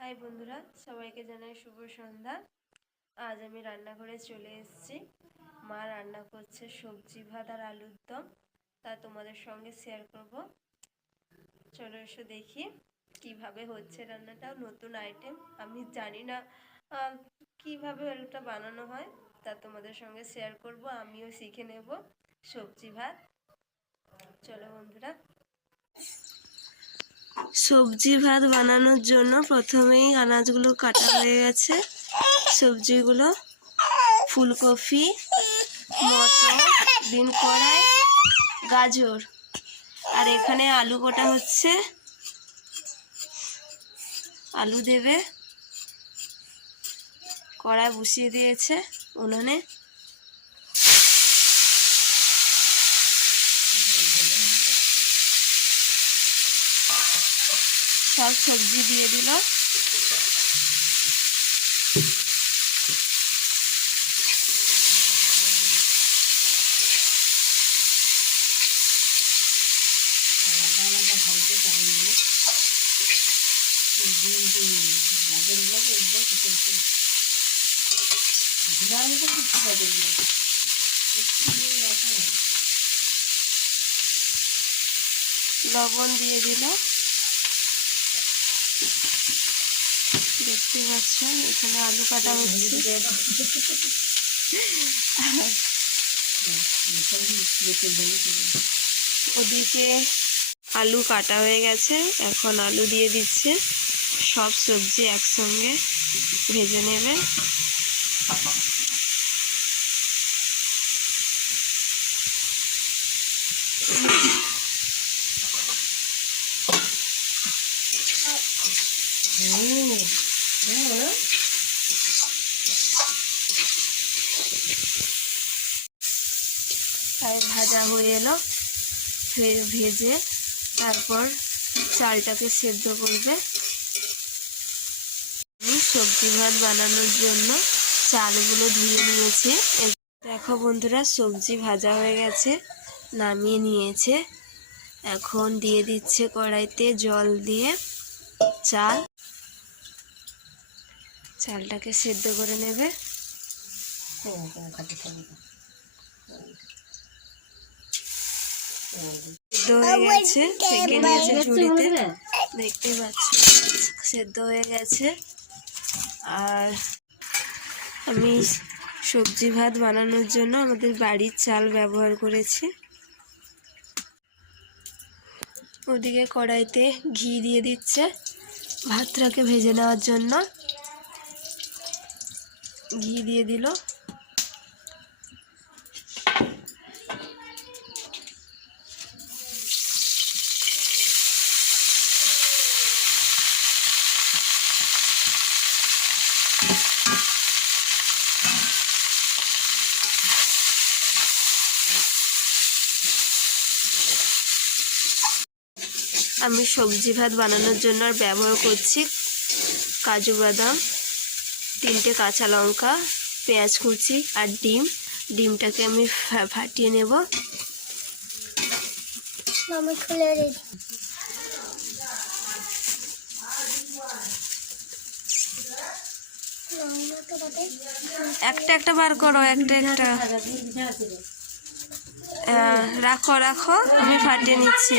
High বন্ধুরা, সবাইকে জানাই শুভ সন্ধ্যা। আজ আমি রান্নাঘরে চলে এসেছি। মা রান্না করছে সবজি, ভাত আর আলুর দম। তা তোমাদের সঙ্গে শেয়ার করব। চলো এসো দেখি কীভাবে হচ্ছে রান্নাটাও নতুন আইটেম আমি জানি না কীভাবে ওটা বানানো হয়। তা তোমাদের সঙ্গে শেয়ার করব, আমিও শিখে নেব সবজি, ভাত। চলো বন্ধুরা। সবজি ভাত বানানোর জন্য প্রথমেই আনাজগুলো কাটা হয়ে গেছে। সবজিগুলো ফুলকপি, মটর, বিন কড়াই, গাজর। আর এখানে আলু গোটা হচ্ছে। আলু দেবে। কড়াই বসিয়ে দিয়েছে উনুনে। সব সবজি দিয়ে দিল লবণ দিয়ে দিল দেখতে পাচ্ছেন, এখানে আলু কাটা হচ্ছে। ওদিকে আলু কাটা হয়ে গেছে, এখন আলু দিয়ে দিচ্ছে। সব সবজি একসঙ্গে ভেজে নেবে তাই ভাজা হয়ে এলো ভেজে তারপর চালটাকে সেদ্ধ করবে। আমি সবজি ভাত বানানোর জন্য চালগুলো ধুয়ে নিয়েছি। দেখো বন্ধুরা, সবজি ভাজা হয়ে গেছে, নামিয়ে নিয়েছে। এখন দিয়ে দিচ্ছে কড়াইতে জল দিয়ে চাল। চালটাকে সেদ্ধ করে নেবে। সেদ্ধ হয়ে গেছে। নিয়েছে ঝুড়িতে দেখতেই পাচ্ছি। সেদ্ধ হয়ে গেছে। আর আমি সবজি ভাত বানানোর জন্য আমাদের বাড়ির চাল ব্যবহার করেছি। ওদিকে কড়াইতে ঘি দিয়ে দিচ্ছে ভাতটাকে ভেজে নেওয়ার জন্য। ঘি দিয়ে দিল। আমি সবজি ভাত বানানোর জন্য আর ব্যবহার করছি কাজু বাদাম তিনটে কাঁচা লঙ্কা পেঁয়াজ কুচি আর ডিম। ডিমটাকে আমি ফাটিয়ে নেব। একটা একটা বার করো একটা একটা। রাখো রাখো আমি ফাটিয়ে নিচ্ছি।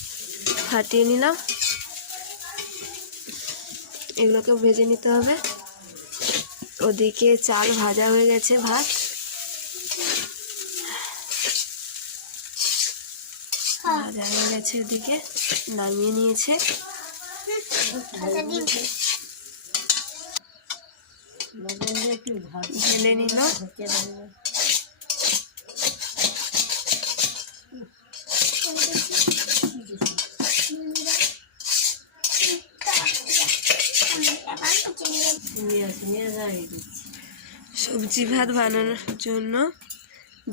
ফাটিয়ে নিলাম। এগুলোকে ভেজে নিতে হবে। ওদিকে চাল ভাজা হয়ে গেছে ভাত। ভাজা হয়ে গেছে ওদিকে নামিয়ে নিয়েছে। ঢেলে নিল হচ্ছে দেবো দিয়ে দিচ্ছি সবজি ভাত বানানোর জন্য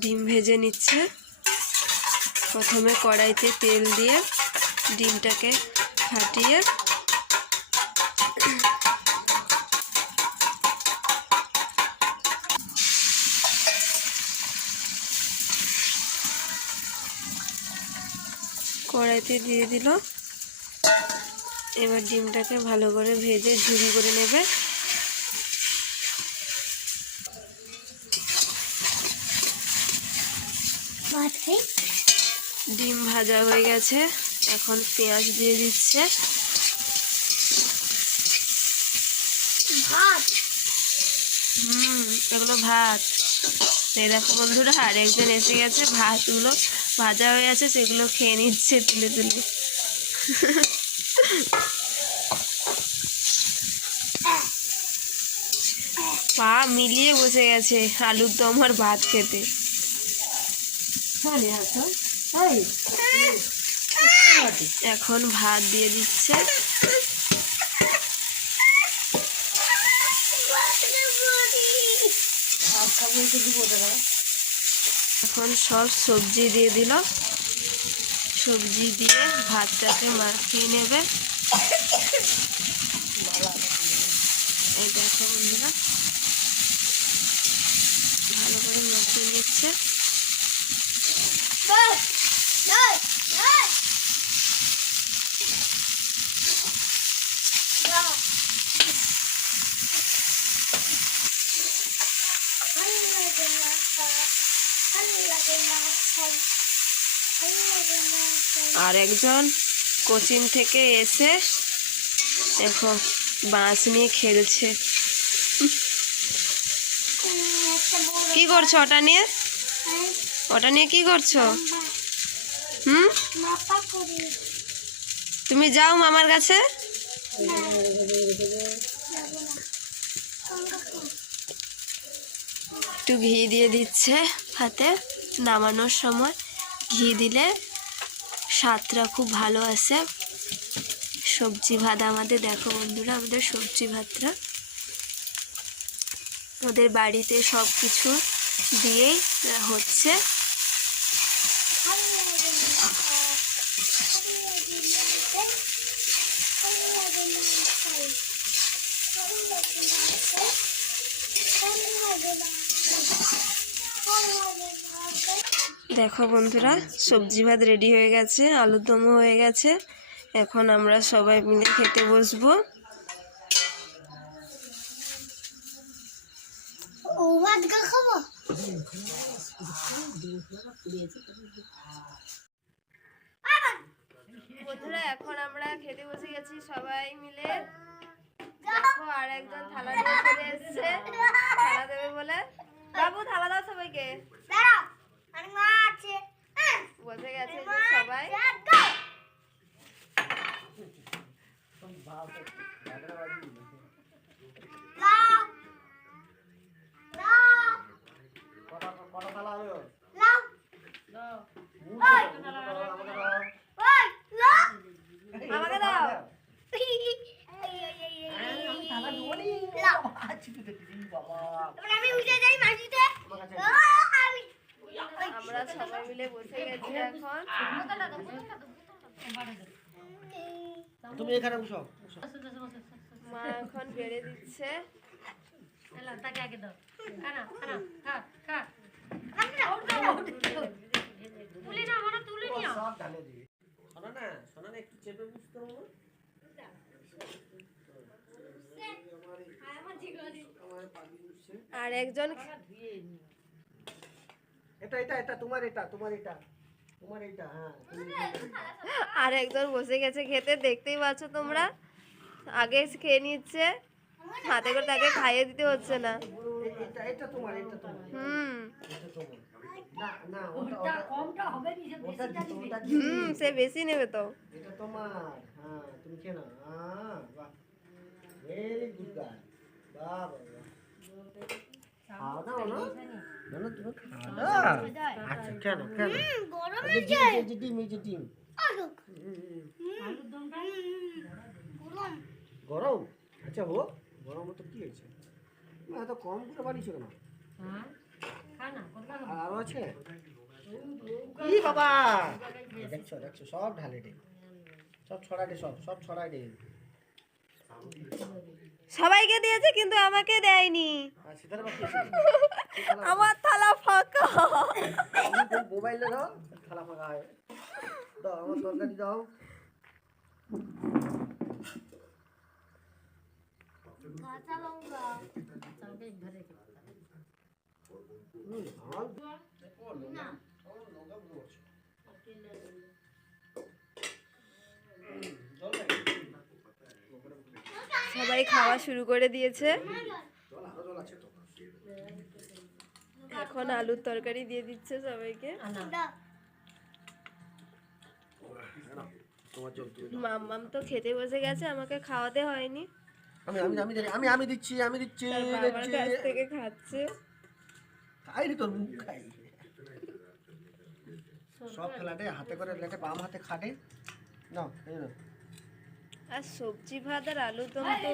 ডিম ভেজে নিচ্ছে। প্রথমে কড়াইতে তেল দিয়ে ডিমটাকে ফাটিয়ে কড়াইতে দিয়ে দিল। এবার ডিমটাকে ভালো করে ভেজে ঝুরি করে নেবে। ভাত ডিম ভাজা হয়ে গেছে। এখন পেঁয়াজ দিয়ে দিচ্ছে। ভাত? হুম এগুলো ভাত। এই দেখো বন্ধুরা আর একজন এসে গেছে ভাতগুলো ভাজা হয়ে আছে সেগুলো খেয়ে নিচ্ছে তুলে তুলে। পা মিলিয়ে বসে গেছে আলুর দম আর ভাত খেতে। এখন ভাত দিয়ে দিচ্ছে। এখন সব সবজি দিয়ে দিল। সবজি দিয়ে ভাতটাকে মাখিয়ে নেবে। এই দেখো বন্ধুরা। ভালো করে মাখিয়ে নিচ্ছে। একজন কোচিং থেকে এসে দেখো বাঁশ নিয়ে খেলছে। কি করছ ওটা নিয়ে? ওটা নিয়ে কি করছ? হুম? তুমি যাও মামার কাছে। একটু ঘি দিয়ে দিচ্ছে হাতে, নামানোর সময় ঘি দিলে স্বাদটা খুব ভালো আসে সবজি ভাত আমাদের, দেখো বন্ধুরা, আমাদের সবজি ভাতটা। ওদের বাড়িতে সব কিছু দিয়েই হচ্ছে। দেখো বন্ধুরা সবজি ভাত রেডি হয়ে গেছে আলুর দমও হয়ে গেছে। এখন আমরা সবাই মিলে খেতে বসবো। ও ভাত খাব? বন্ধুরা এখন আমরা খেতে বসে গেছি সবাই মিলে। দেখো আর একজন থালা নিয়ে চলে এসছে। থালা দেবে বলে। বাবু থালা দাও সবাইকে। বসে গেছে যে সবাই দাও আমরা সবাই মিলে বসে গেছি এখন তুমি এখানে বসো। বসো। মা এখন বেড়ে দিচ্ছে। সব ঢালে দিবি শোনো না শোনো না একটু চেপে বুঝতে হবে আর একজন এটা এটা এটা তোমার এটা তোমার এটা। আর একজন বসে গেছে খেতে, দেখতেই পাচ্ছ তোমরা। আগে খেয়ে নিচ্ছে। হাতে করে তাকে খাইয়ে দিতে হচ্ছে না। হুম, সে বেশি নেবে তো। হ্যাঁ হ্যাঁ দাও না না তুমি আচ্ছা কেন কেন? ডিম এই যে ডিম গরম। আচ্ছা গরম তো কি হয়েছে? এত কম করে বানিয়েছো কেন? আর আরও আছে? বাবা! দেখছ দেখছ সব ঢালে সব ছড়াই সব সব ছড়াই দে। সবাইকে দিয়েছে কিন্তু আমাকে দেয়নি। আছে আমার থালা ফাঁকা। মোবাইলে দাও থালা ফাঁকা হয়। দাও আমার তরকারি দাও। কাঁচা সবাই খাওয়া শুরু করে দিয়েছে। এখন আলুর তরকারি দিয়ে দিচ্ছে সবাইকে। মাম্মাম তো খেতে বসে গেছে আমাকে খাওয়াতে হয়নি। আমি আমি আমি আমি আমি আমি দিচ্ছি আমি দিচ্ছি। দিচ্ছি থেকে খাচ্ছে। খাইনি তোর মুখ খাই সব খেলাটে হাতে করে লেটে বাম হাতে খাটে। এই নাও। আর সবজি ভাত আর আলু দম তো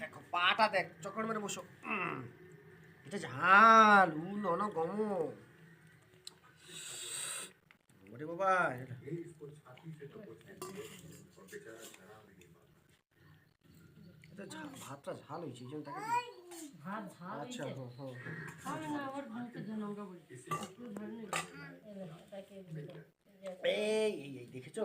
দেখো পাটা দেখ চকর মেরে বসো। এটা ঝাল উ নন গম ওরে বাবা এটা- ভাতটা ঝাল হয়েছে এই জন্য তাকে আচ্ছা হ্যাঁ হ্যাঁ এই এই দেখেছ?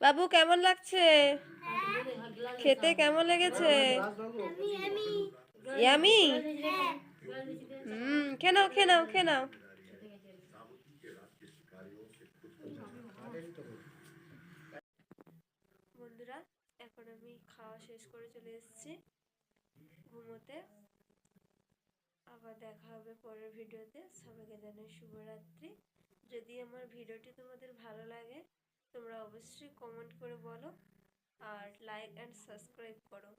বাবু, কেমন লাগছে? খেতে কেমন লেগেছে? ইয়ামি? হ্যাঁ হুম, খেয়ে নাও খেয়ে নাও খেয়ে নাও। বন্ধুরা, এখন আমি খাওয়া শেষ করে চলে এসেছি। ঘুমোতে। আবার দেখা হবে পরের ভিডিওতে। সবাইকে জানাই শুভরাত্রি। যদি আমার ভিডিওটি তোমাদের ভালো লাগে তোমরা অবশ্যই কমেন্ট করে বলো আর লাইক অ্যান্ড সাবস্ক্রাইব করো।